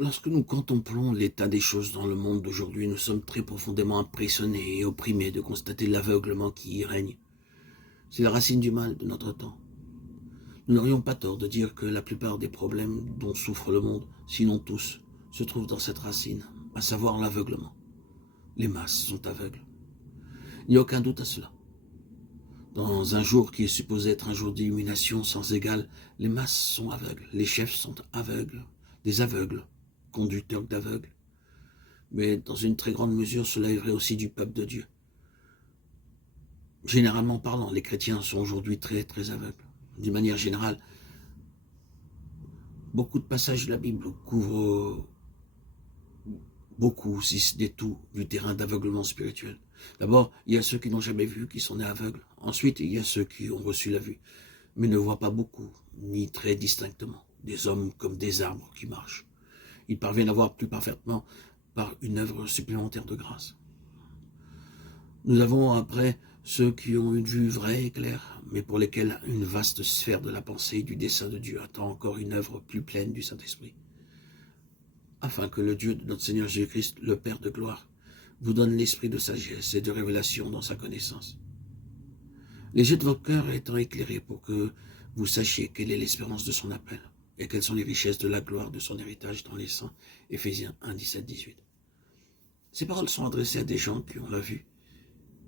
Lorsque nous contemplons l'état des choses dans le monde d'aujourd'hui, nous sommes très profondément impressionnés et opprimés de constater l'aveuglement qui y règne. C'est la racine du mal de notre temps. Nous n'aurions pas tort de dire que la plupart des problèmes dont souffre le monde, sinon tous, se trouvent dans cette racine, à savoir l'aveuglement. Les masses sont aveugles. Il n'y a aucun doute à cela. Dans un jour qui est supposé être un jour d'illumination sans égal, les masses sont aveugles, les chefs sont aveugles, des aveugles, conducteurs d'aveugles. Mais dans une très grande mesure, cela est vrai aussi du peuple de Dieu. Généralement parlant, les chrétiens sont aujourd'hui très très aveugles. D'une manière générale, beaucoup de passages de la Bible couvrent beaucoup, si ce n'est tout, du terrain d'aveuglement spirituel. D'abord, il y a ceux qui n'ont jamais vu, qui sont nés aveugles. Ensuite, il y a ceux qui ont reçu la vue, mais ne voient pas beaucoup, ni très distinctement. Des hommes comme des arbres qui marchent. Ils parviennent à voir plus parfaitement par une œuvre supplémentaire de grâce. Nous avons après ceux qui ont une vue vraie et claire, mais pour lesquels une vaste sphère de la pensée et du dessein de Dieu attend encore une œuvre plus pleine du Saint-Esprit. Afin que le Dieu de notre Seigneur Jésus-Christ, le Père de gloire, vous donne l'esprit de sagesse et de révélation dans sa connaissance. Les yeux de votre cœur étant éclairés pour que vous sachiez quelle est l'espérance de son appel et quelles sont les richesses de la gloire de son héritage dans les saints. Éphésiens 1, 17, 18. Ces paroles sont adressées à des gens qui ont la vue,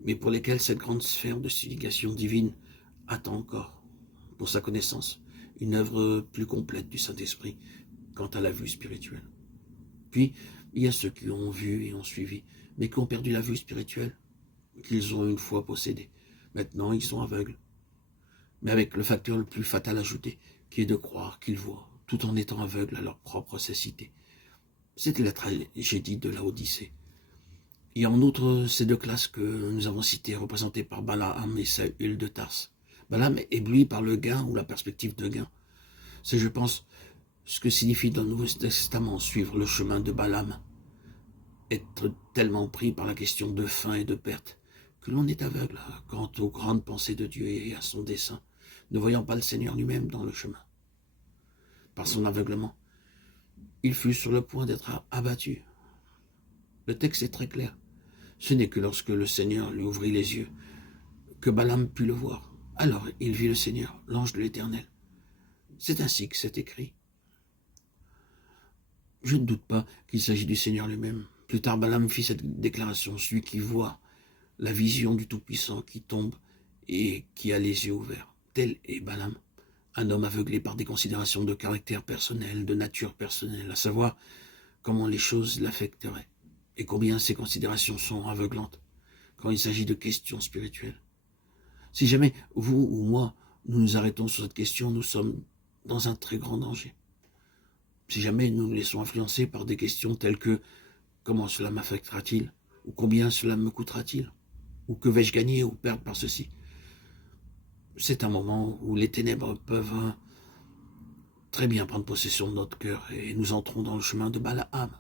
mais pour lesquels cette grande sphère de signification divine attend encore, pour sa connaissance, une œuvre plus complète du Saint-Esprit quant à la vue spirituelle. Puis, il y a ceux qui ont vu et ont suivi, mais qui ont perdu la vue spirituelle, qu'ils ont une fois possédée. Maintenant, ils sont aveugles, mais avec le facteur le plus fatal ajouté, qui est de croire qu'ils voient, tout en étant aveugles à leur propre cécité. C'était la tragédie de la Odyssée. Il y a en outre ces deux classes que nous avons citées, représentées par Balaam et Saül de Tarse. Balaam est ébloui par le gain ou la perspective de gain. C'est, je pense, ce que signifie dans le Nouveau Testament suivre le chemin de Balaam. Être tellement pris par la question de faim et de perte que l'on est aveugle quant aux grandes pensées de Dieu et à son dessein, ne voyant pas le Seigneur lui-même dans le chemin. Par son aveuglement, il fut sur le point d'être abattu. Le texte est très clair. Ce n'est que lorsque le Seigneur lui ouvrit les yeux que Balaam put le voir. Alors il vit le Seigneur, l'ange de l'Éternel. C'est ainsi que c'est écrit. Je ne doute pas qu'il s'agit du Seigneur lui-même. Plus tard, Balaam fit cette déclaration, celui qui voit la vision du Tout-Puissant qui tombe et qui a les yeux ouverts. Tel est Balaam, un homme aveuglé par des considérations de caractère personnel, de nature personnelle, à savoir comment les choses l'affecteraient, et combien ces considérations sont aveuglantes quand il s'agit de questions spirituelles. Si jamais vous ou moi, nous nous arrêtons sur cette question, nous sommes dans un très grand danger. Si jamais nous nous laissons influencer par des questions telles que « comment cela m'affectera-t-il » ou « combien cela me coûtera-t-il » ou « que vais-je gagner ou perdre par ceci ?» C'est un moment où les ténèbres peuvent très bien prendre possession de notre cœur et nous entrons dans le chemin de Balaam.